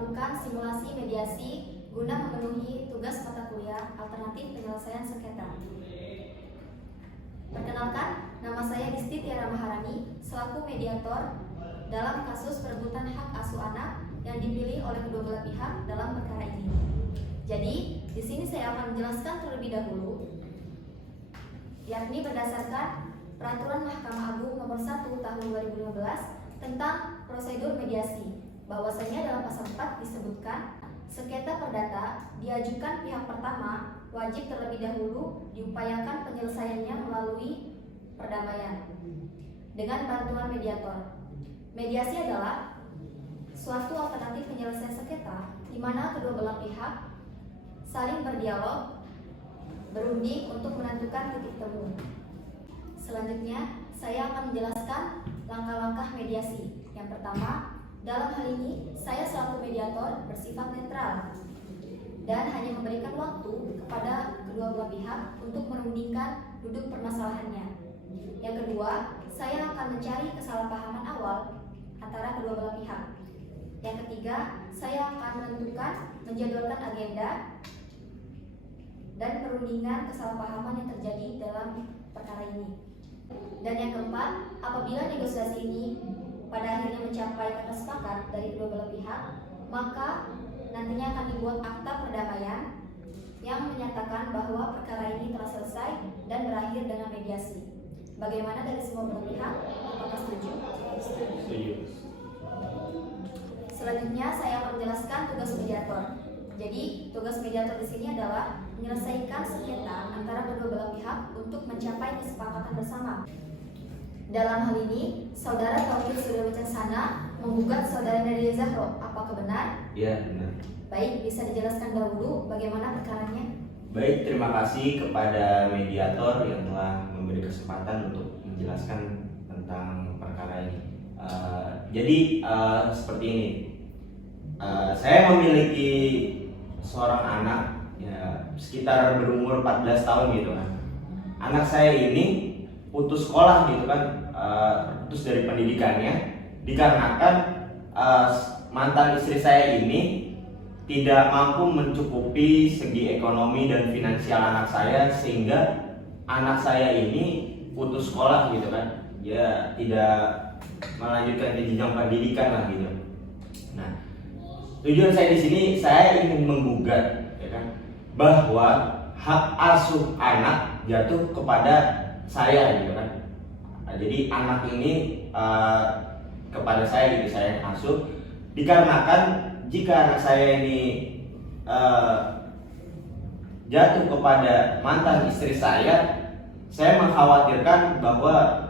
melakukan simulasi mediasi guna memenuhi tugas mata kuliah alternatif penyelesaian sengketa. Perkenalkan, nama saya Disti Tiara Maharani selaku mediator dalam kasus perebutan hak asuh anak yang dipilih oleh kedua belah pihak dalam perkara ini. Jadi, di sini saya akan menjelaskan terlebih dahulu, yakni berdasarkan Peraturan Mahkamah Agung Nomor 1 Tahun 2015 tentang prosedur mediasi, bahwasanya dalam pasal 4 disebutkan sengketa perdata diajukan pihak pertama wajib terlebih dahulu diupayakan penyelesaiannya melalui perdamaian dengan bantuan mediator. Mediasi adalah suatu alternatif penyelesaian sengketa di mana kedua belah pihak saling berdialog, berunding untuk menentukan titik temu. Selanjutnya, saya akan menjelaskan langkah-langkah mediasi. Yang pertama, dalam hal ini, saya selaku mediator bersifat netral dan hanya memberikan waktu kepada kedua belah pihak untuk merundingkan duduk permasalahannya. Yang kedua, saya akan mencari kesalahpahaman awal antara kedua belah pihak. Yang ketiga, saya akan menentukan, menjadwalkan agenda dan perundingan kesalahpahaman yang terjadi dalam perkara ini. Dan yang keempat, apabila negosiasi ini pada akhirnya mencapai kata sepakat dari kedua belah pihak, maka nantinya akan dibuat akta perdamaian yang menyatakan bahwa perkara ini telah selesai dan berakhir dengan mediasi. Bagaimana dari semua belah pihak? Apakah setuju? Setuju. Selanjutnya saya akan menjelaskan tugas mediator. Jadi, tugas mediator di sini adalah menyelesaikan sengketa antara kedua belah pihak untuk mencapai kesepakatan bersama. Dalam hal ini, Saudara Taufik Surya Wicaksana menggugat Saudara Nadia Zahro. Apakah benar? Iya, benar. Baik, bisa dijelaskan dahulu bagaimana perkaranya? Baik, terima kasih kepada mediator yang telah memberi kesempatan untuk menjelaskan tentang perkara ini. Jadi seperti ini, saya memiliki seorang anak ya sekitar berumur 14 tahun gitu kan. Anak saya ini putus sekolah gitu kan, putus dari pendidikannya dikarenakan mantan istri saya ini tidak mampu mencukupi segi ekonomi dan finansial anak saya, sehingga anak saya ini putus sekolah gitu kan, ya tidak melanjutkan ke jenjang pendidikan lah gitu. Nah, tujuan saya di sini, saya ingin menggugat ya kan, bahwa hak asuh anak jatuh kepada saya gitu kan. Jadi anak ini kepada saya gitu, saya asuh, dikarenakan jika anak saya ini jatuh kepada mantan istri saya mengkhawatirkan bahwa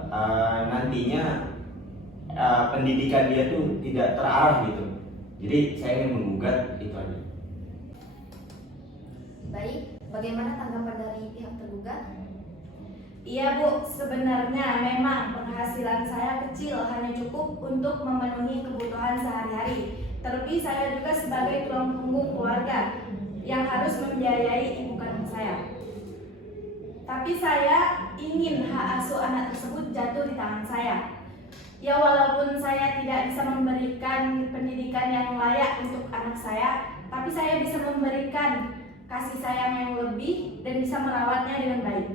nantinya pendidikan dia tuh tidak terarah gitu. Jadi saya ingin menggugat itu aja. Baik, bagaimana tanggapan dari pihak tergugat? Iya Bu, sebenarnya memang penghasilan saya kecil, hanya cukup untuk memenuhi kebutuhan sehari-hari. Terlebih saya juga sebagai tulang punggung keluarga yang harus membiayai ibu kandung saya. Tapi saya ingin hak asuh anak tersebut jatuh di tangan saya. Ya walaupun saya tidak bisa memberikan pendidikan yang layak untuk anak saya, tapi saya bisa memberikan kasih sayang yang lebih dan bisa merawatnya dengan baik.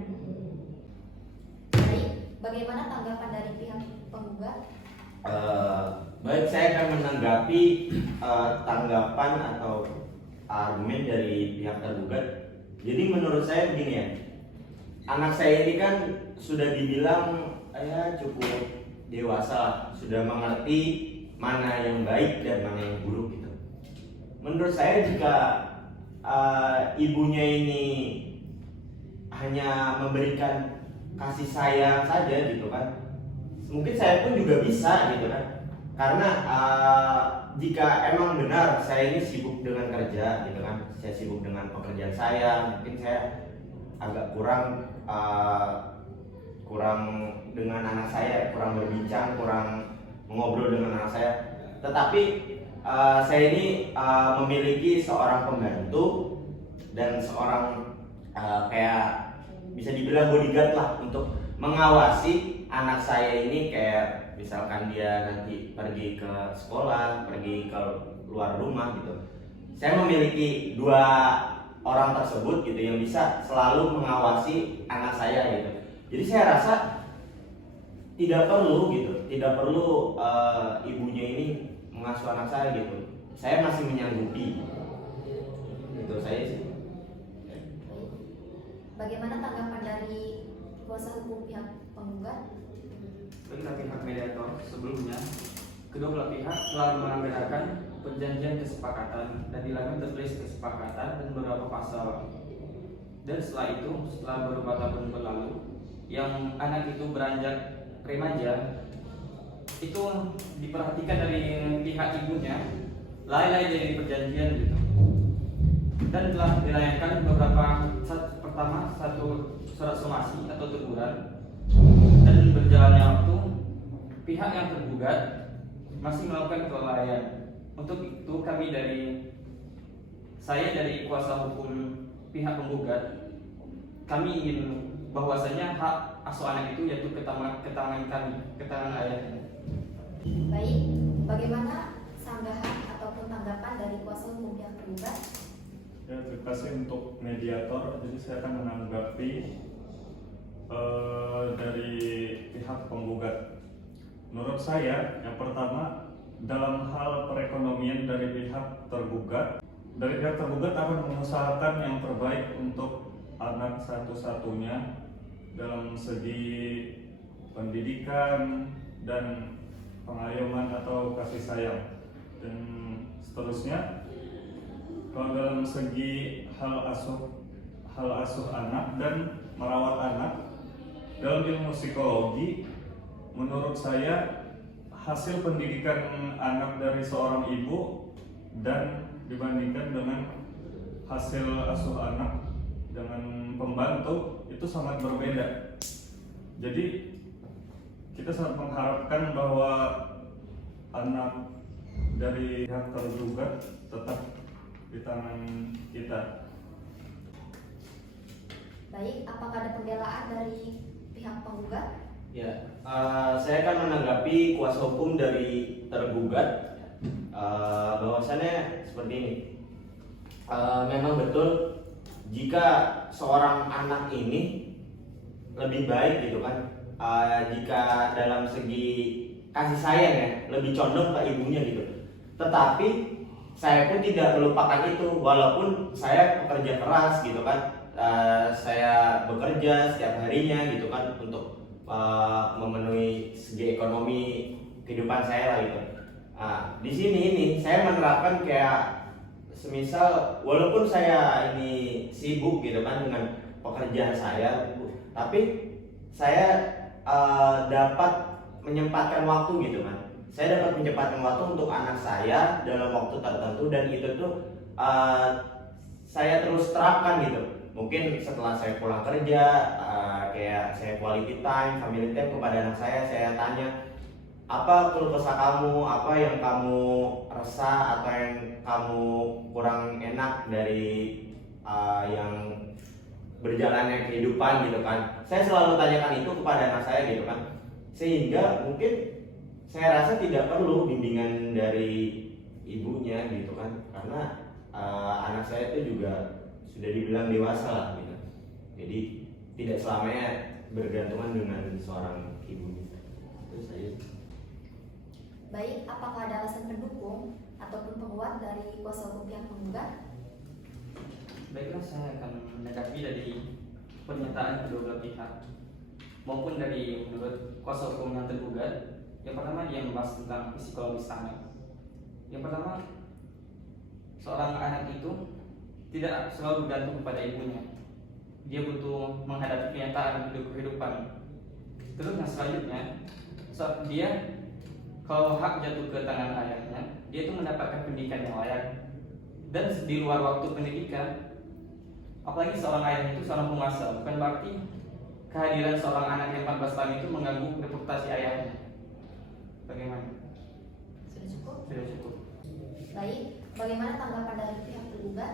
Bagaimana tanggapan dari pihak penggugat? Baik, saya akan menanggapi tanggapan atau argumen dari pihak tergugat. Jadi menurut saya begini ya, anak saya ini kan sudah dibilang ya cukup dewasa lah, sudah mengerti mana yang baik dan mana yang buruk gitu. Menurut saya jika ibunya ini hanya memberikan kasih sayang saja gitu kan, mungkin saya pun juga bisa gitu kan, karena jika emang benar saya ini sibuk dengan kerja gitu kan, saya sibuk dengan pekerjaan saya, mungkin saya agak kurang dengan anak saya, kurang berbincang, kurang mengobrol dengan anak saya. Tetapi saya ini memiliki seorang pembantu dan seorang kayak bisa dibilang bodyguard lah untuk mengawasi anak saya ini, kayak misalkan dia nanti pergi ke sekolah, pergi ke luar rumah gitu. Saya memiliki dua orang tersebut gitu yang bisa selalu mengawasi anak saya gitu. Jadi saya rasa tidak perlu gitu, tidak perlu ibunya ini mengasuh anak saya gitu. Saya masih menyanggupi. Itu saya sih. Baik. Bagaimana tanggapan dari kuasa hukum pihak penggugat? Bagi pihak mediator, sebelumnya kedua belah pihak telah menganggarkan perjanjian kesepakatan dan dilakukan tertulis kesepakatan dan beberapa pasal. Dan setelah itu, setelah beberapa tahun berlalu, yang anak itu beranjak remaja, itu diperhatikan dari pihak ibunya lalai dari perjanjian gitu. Dan telah dilayangkan beberapa pertama satu surat somasi atau teguran, dan berjalannya waktu pihak yang tergugat masih melakukan kelalaian. Untuk itu kami dari kuasa hukum pihak penggugat, kami ingin bahwasanya hak asuh anak itu yaitu ke tangan kami, ke tangan ayahnya. Baik, bagaimana sanggahan ataupun tanggapan dari kuasa hukum pihak penggugat? Ya, terima kasih untuk mediator. Jadi saya akan menanggapi dari pihak penggugat. Menurut saya, yang pertama, dalam hal perekonomian dari pihak tergugat akan mengusahakan yang terbaik untuk anak satu-satunya dalam segi pendidikan dan pengayoman atau kasih sayang, dan seterusnya. Kalau dalam segi hal asuh anak dan merawat anak, dalam ilmu psikologi, menurut saya hasil pendidikan anak dari seorang ibu dan dibandingkan dengan hasil asuh anak dengan pembantu itu sangat berbeda. Jadi kita sangat mengharapkan bahwa anak dari pihak tergugat tetap di tangan kita. Baik, apakah ada pembelaan dari pihak penggugat? Ya, saya akan menanggapi kuasa hukum dari tergugat bahwasannya seperti ini. Memang betul jika seorang anak ini lebih baik gitu kan, jika dalam segi kasih sayang ya lebih condong ke ibunya gitu. Tetapi saya pun tidak melupakan itu, walaupun saya pekerja keras gitu kan. Saya bekerja setiap harinya gitu kan untuk memenuhi segi ekonomi kehidupan saya lah gitu. Di sini ini saya menerapkan kayak semisal walaupun saya ini sibuk gitu kan dengan pekerjaan saya, tapi saya dapat menyempatkan waktu gitu kan. Saya dapat menyempatkan waktu untuk anak saya dalam waktu tertentu, dan itu tuh saya terus terapkan gitu. Mungkin setelah saya pulang kerja, kayak saya quality time, family time kepada anak saya tanya, apa keluh kesah kamu, apa yang kamu resah atau yang kamu kurang enak dari yang berjalannya kehidupan gitu kan. Saya selalu tanyakan itu kepada anak saya gitu kan, sehingga mungkin saya rasa tidak perlu bimbingan dari ibunya gitu kan, karena anak saya itu juga sudah dibilang dewasa lah gitu. Jadi tidak selamanya bergantungan dengan seorang ibu. Itu saya. Baik, apakah ada alasan pendukung ataupun penguat dari kuasa hukum pihak penggugat? Baiklah, saya akan menanggapi dari pernyataan kedua belah pihak maupun dari menurut kuasa hukum yang tergugat. Yang pertama, dia membahas tentang psikologis anak. Yang pertama, seorang anak itu tidak selalu bergantung kepada ibunya. Dia butuh menghadapi kenyataan kehidupan. Terus yang selanjutnya, dia kalau hak jatuh ke tangan ayahnya, dia itu mendapatkan pendidikan yang layak. Dan di luar waktu pendidikan, apalagi seorang ayah itu seorang penguasa, bukan berarti kehadiran seorang anak yang 14 tahun itu mengganggu reputasi ayahnya. Bagaimana? Sudah cukup? Sudah cukup. Baik, bagaimana tanggapan dari pihak tergugat?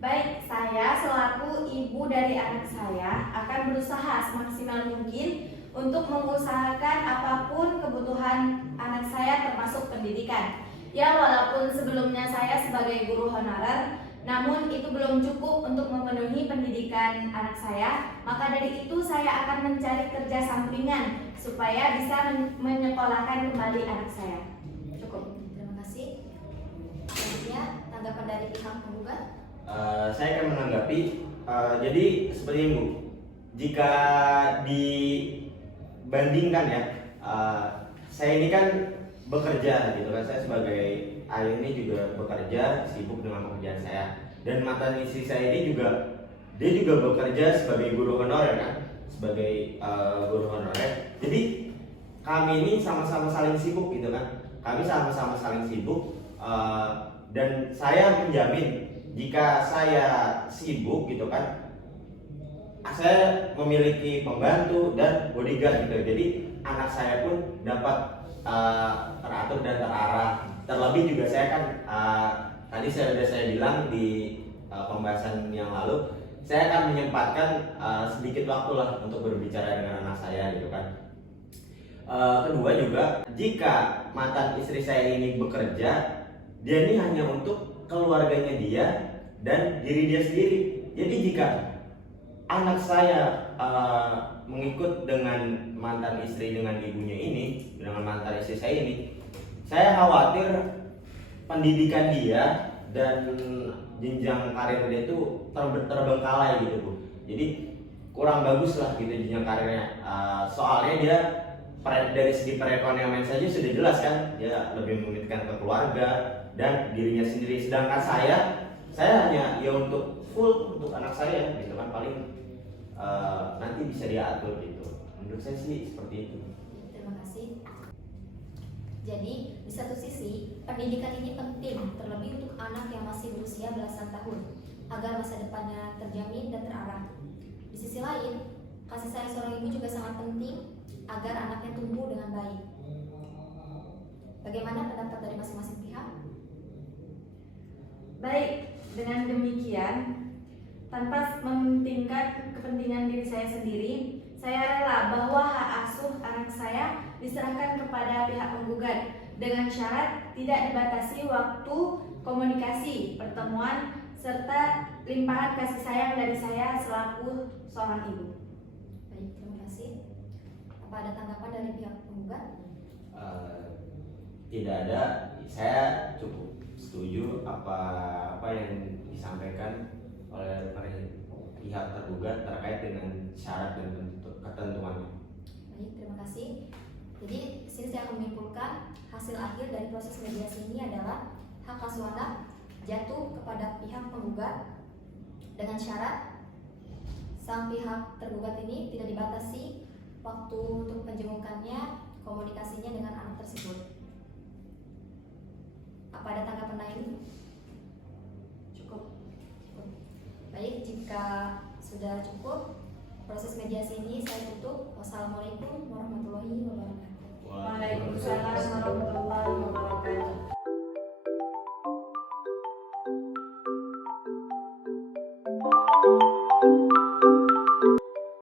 Baik, saya selaku ibu dari anak saya akan berusaha semaksimal mungkin untuk mengusahakan apapun kebutuhan anak saya termasuk pendidikan. Ya, walaupun sebelumnya saya sebagai guru honorer, namun itu belum cukup untuk memenuhi pendidikan anak saya. Maka dari itu saya akan mencari kerja sampingan supaya bisa menyekolahkan kembali anak saya. Cukup. Terima kasih. Selanjutnya tanggapan dari pihak penggugat. Saya akan menanggapi. Jadi seperti ini Bu, jika dibandingkan ya, saya ini kan bekerja gitu kan, saya sebagai ayah ini juga bekerja, sibuk dengan pekerjaan saya, dan mantan istri saya ini juga, dia juga bekerja sebagai guru honorer kan, sebagai guru honorer. Jadi kami ini sama-sama saling sibuk gitu kan, kami sama-sama saling sibuk, dan saya menjamin jika saya sibuk gitu kan, saya memiliki pembantu dan bodyguard gitu. Jadi anak saya pun dapat teratur dan terarah. Terlebih juga saya kan tadi sudah saya bilang di pembahasan yang lalu, saya akan menyempatkan sedikit waktu lah untuk berbicara dengan anak saya gitu kan. Kedua juga, jika mantan istri saya ini bekerja, dia ini hanya untuk keluarganya dia dan diri dia sendiri. Jadi jika anak saya mengikut dengan mantan istri, dengan ibunya ini, dengan mantan istri saya ini, saya khawatir pendidikan dia dan jenjang karir dia itu terbengkalai gitu Bu. Jadi kurang bagus lah gitu jenjang karirnya. Soalnya dia dari segi perekonomian saja sudah jelas kan, dia lebih memikirkan ke keluarga dan dirinya sendiri. Sedangkan saya hanya ya untuk full untuk anak saya gitu kan, paling nanti bisa diatur gitu. Menurut saya sih seperti itu. Terima kasih. Jadi di satu sisi pendidikan ini penting, terlebih untuk anak yang masih berusia belasan tahun, agar masa depannya terjamin dan terarah. Di sisi lain, kasih sayang seorang ibu juga sangat penting agar anaknya tumbuh dengan baik. Bagaimana pendapat dari masing-masing pihak? Baik, dengan demikian, tanpa mementingkan kepentingan diri saya sendiri, saya rela bahwa hak asuh anak saya diserahkan kepada pihak penggugat dengan syarat tidak dibatasi waktu komunikasi, pertemuan, serta limpahan kasih sayang dari saya selaku seorang ibu. Baik, terima kasih. Apa ada tanggapan dari pihak penggugat? Tidak ada. Saya cukup setuju apa yang disampaikan oleh pihak tergugat terkait dengan syarat dan ketentuannya. Baik, terima kasih. Jadi, sini saya akan menyimpulkan hasil akhir dari proses mediasi ini adalah hak asuh anak jatuh kepada pihak penggugat dengan syarat sang pihak tergugat ini tidak dibatasi waktu untuk penjengukannya, komunikasinya dengan anak tersebut. Apa ada tanggapan lain? Cukup. Baik, jika sudah cukup proses mediasi ini saya tutup. Wassalamualaikum warahmatullahi wabarakatuh. Waalaikumsalam warahmatullahi wabarakatuh.